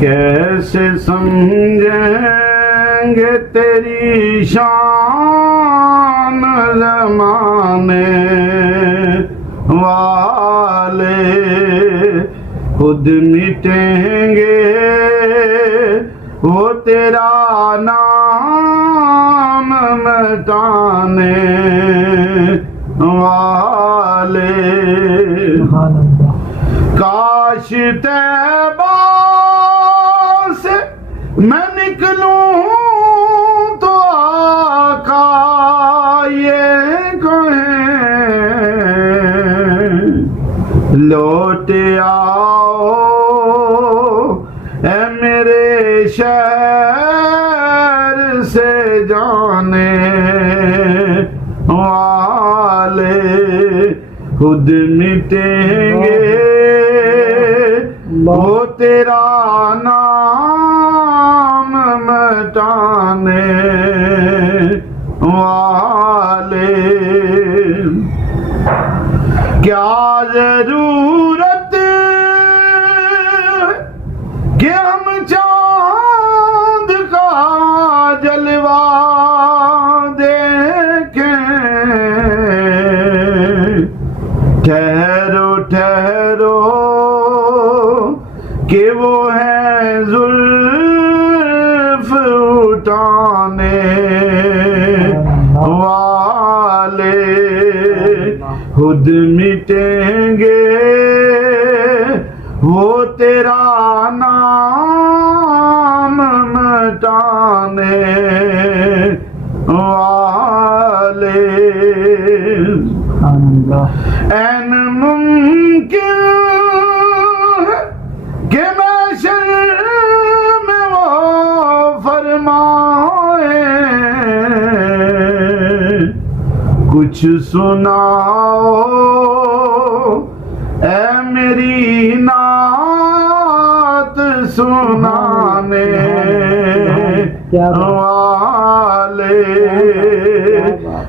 کیسے سمجھیں گے تیری شان زمانے والے، خود مٹیں گے وہ تیرا نام مٹانے والے۔ کاش طیبہ سے میں نکلوں تو آقا یہ کہیں لوٹ آؤ اے میرے شہر سے جانے والے، خود مٹیں گے وہ تیرا نام مٹانے والے۔ کیا ضرورت کہ ہم چاند کا جلوہ دیکھیں، ٹھہرو ٹھہرو کہ وہ ہے زلف اٹھانے والے، خود مٹیں گے وہ تیرا نام مٹانے والے۔ این ممکن ہے کہ محشر میں وہ فرمائے کچھ سناؤ اے میری نعت سنانے والے،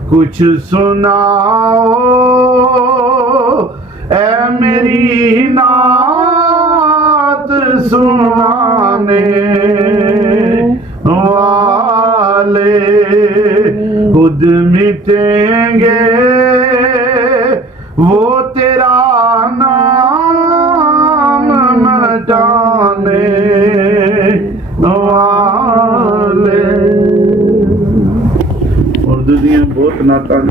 کچھ سناؤ اے میری نعت سنانے والے، خود مٹیں گے وہ تیرا نام مٹانے والے۔ اردو دیاں بہت نعتاں